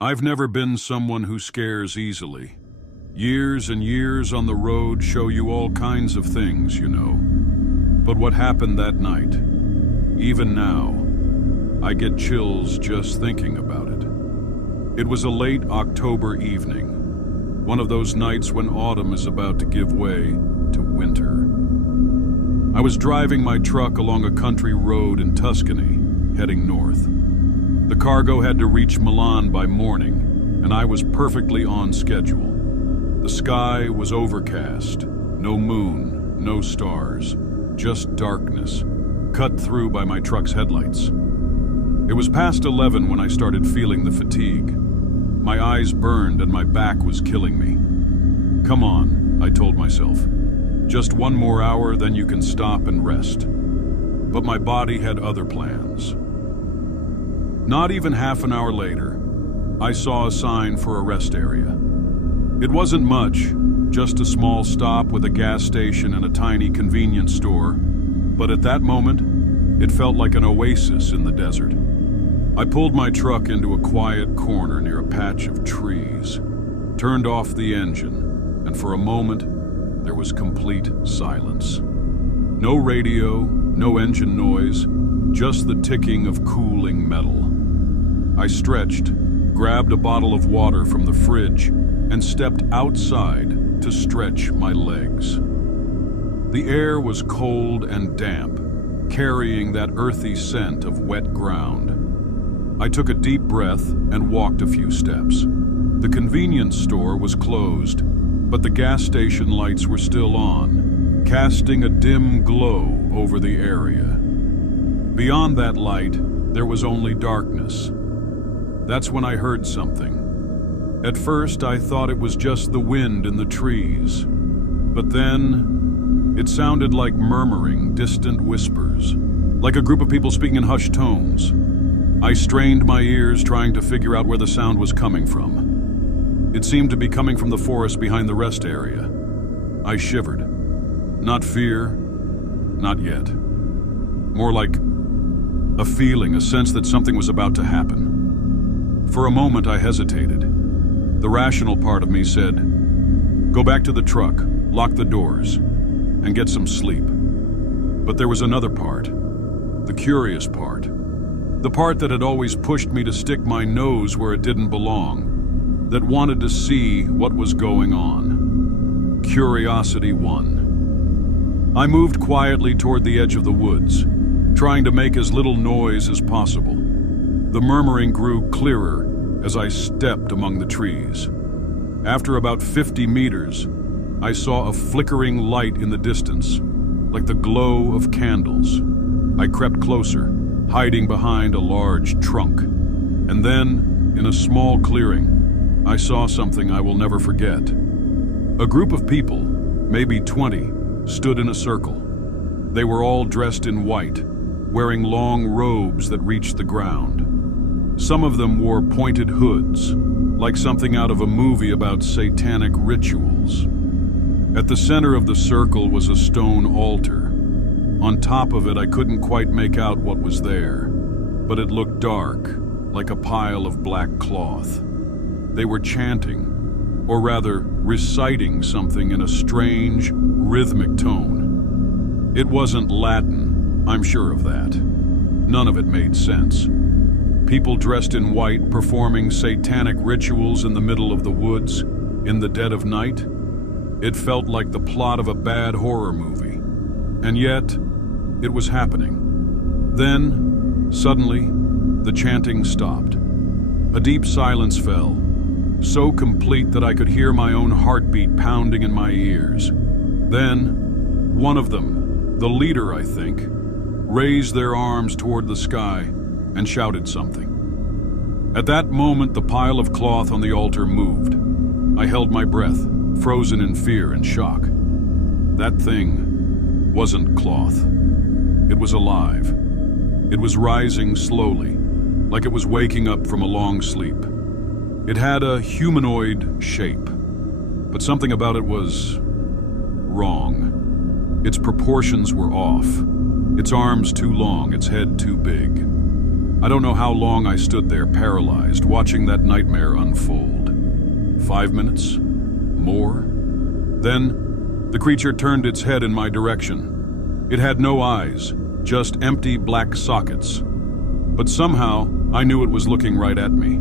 I've never been someone who scares easily. Years and years on the road show you all kinds of things, you know. But what happened that night, even now, I get chills just thinking about it. It was a late October evening, one of those nights when autumn is about to give way to winter. I was driving my truck along a country road in Tuscany, heading north. The cargo had to reach Milan by morning, and I was perfectly on schedule. The sky was overcast, no moon, no stars, just darkness, cut through by my truck's headlights. It was past 11 when I started feeling the fatigue. My eyes burned and my back was killing me. Come on, I told myself. Just one more hour, then you can stop and rest. But my body had other plans. Not even half an hour later, I saw a sign for a rest area. It wasn't much, just a small stop with a gas station and a tiny convenience store, but at that moment, it felt like an oasis in the desert. I pulled my truck into a quiet corner near a patch of trees, turned off the engine, and for a moment, there was complete silence. No radio, no engine noise, just the ticking of cooling metal. I stretched, grabbed a bottle of water from the fridge, and stepped outside to stretch my legs. The air was cold and damp, carrying that earthy scent of wet ground. I took a deep breath and walked a few steps. The convenience store was closed, but the gas station lights were still on, casting a dim glow over the area. Beyond that light, there was only darkness. That's when I heard something. At first, I thought it was just the wind in the trees. But then, it sounded like murmuring, distant whispers, like a group of people speaking in hushed tones. I strained my ears, trying to figure out where the sound was coming from. It seemed to be coming from the forest behind the rest area. I shivered. Not fear, not yet. More like a feeling, a sense that something was about to happen. For a moment, I hesitated. The rational part of me said, "Go back to the truck, lock the doors, and get some sleep." But there was another part, the curious part, the part that had always pushed me to stick my nose where it didn't belong, that wanted to see what was going on. Curiosity won. I moved quietly toward the edge of the woods, trying to make as little noise as possible. The murmuring grew clearer as I stepped among the trees. After about 50 meters, I saw a flickering light in the distance, like the glow of candles. I crept closer, hiding behind a large trunk. And then, in a small clearing, I saw something I will never forget. A group of people, maybe 20, stood in a circle. They were all dressed in white, wearing long robes that reached the ground. Some of them wore pointed hoods, like something out of a movie about satanic rituals. At the center of the circle was a stone altar. On top of it, I couldn't quite make out what was there, but it looked dark, like a pile of black cloth. They were chanting, or rather, reciting something in a strange, rhythmic tone. It wasn't Latin, I'm sure of that. None of it made sense. People dressed in white performing satanic rituals in the middle of the woods, in the dead of night. It felt like the plot of a bad horror movie. And yet, it was happening. Then, suddenly, the chanting stopped. A deep silence fell, so complete that I could hear my own heartbeat pounding in my ears. Then, one of them, the leader I think, raised their arms toward the sky and shouted something. At that moment, the pile of cloth on the altar moved. I held my breath, frozen in fear and shock. That thing wasn't cloth. It was alive. It was rising slowly, like it was waking up from a long sleep. It had a humanoid shape, but something about it was wrong. Its proportions were off. Its arms too long, its head too big. I don't know how long I stood there paralyzed, watching that nightmare unfold. 5 minutes? More? Then, the creature turned its head in my direction. It had no eyes, just empty black sockets. But somehow, I knew it was looking right at me.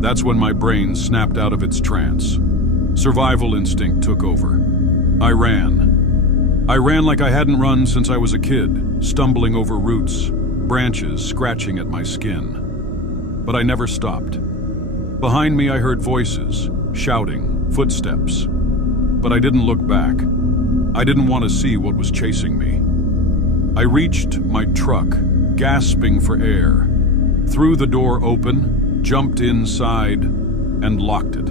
That's when my brain snapped out of its trance. Survival instinct took over. I ran. I ran like I hadn't run since I was a kid, stumbling over roots, branches scratching at my skin. But I never stopped. Behind me I heard voices, shouting, footsteps. But I didn't look back. I didn't want to see what was chasing me. I reached my truck, gasping for air, threw the door open, jumped inside, and locked it.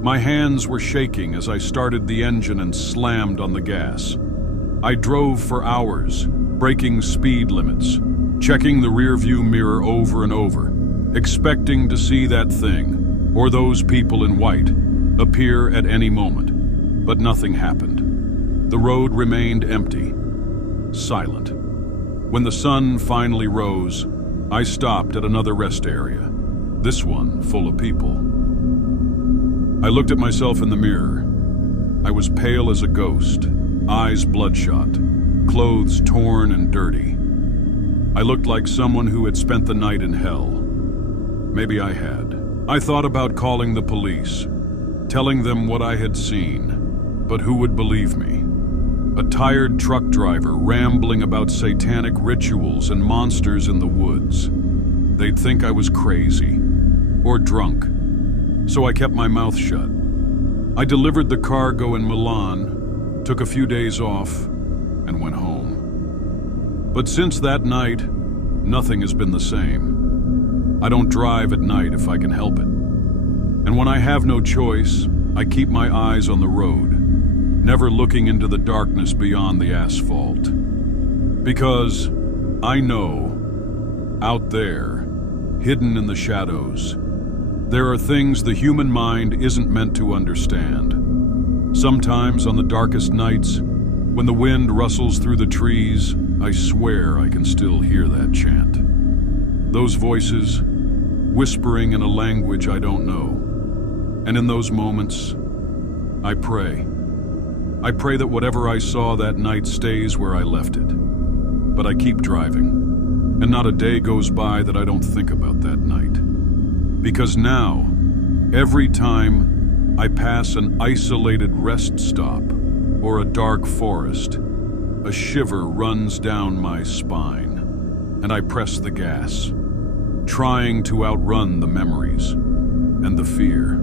My hands were shaking as I started the engine and slammed on the gas. I drove for hours, breaking speed limits, checking the rearview mirror over and over, expecting to see that thing, or those people in white, appear at any moment. But nothing happened. The road remained empty, silent. When the sun finally rose, I stopped at another rest area, this one full of people. I looked at myself in the mirror. I was pale as a ghost, eyes bloodshot, clothes torn and dirty. I looked like someone who had spent the night in hell. Maybe I had. I thought about calling the police, telling them what I had seen, but who would believe me? A tired truck driver rambling about satanic rituals and monsters in the woods. They'd think I was crazy, or drunk. So I kept my mouth shut. I delivered the cargo in Milan, took a few days off, and went home. But since that night, nothing has been the same. I don't drive at night if I can help it. And when I have no choice, I keep my eyes on the road, never looking into the darkness beyond the asphalt. Because I know, out there, hidden in the shadows, there are things the human mind isn't meant to understand. Sometimes on the darkest nights, when the wind rustles through the trees, I swear I can still hear that chant. Those voices, whispering in a language I don't know. And in those moments, I pray. I pray that whatever I saw that night stays where I left it. But I keep driving, and not a day goes by that I don't think about that night. Because now, every time I pass an isolated rest stop or a dark forest, a shiver runs down my spine, and I press the gas, trying to outrun the memories and the fear.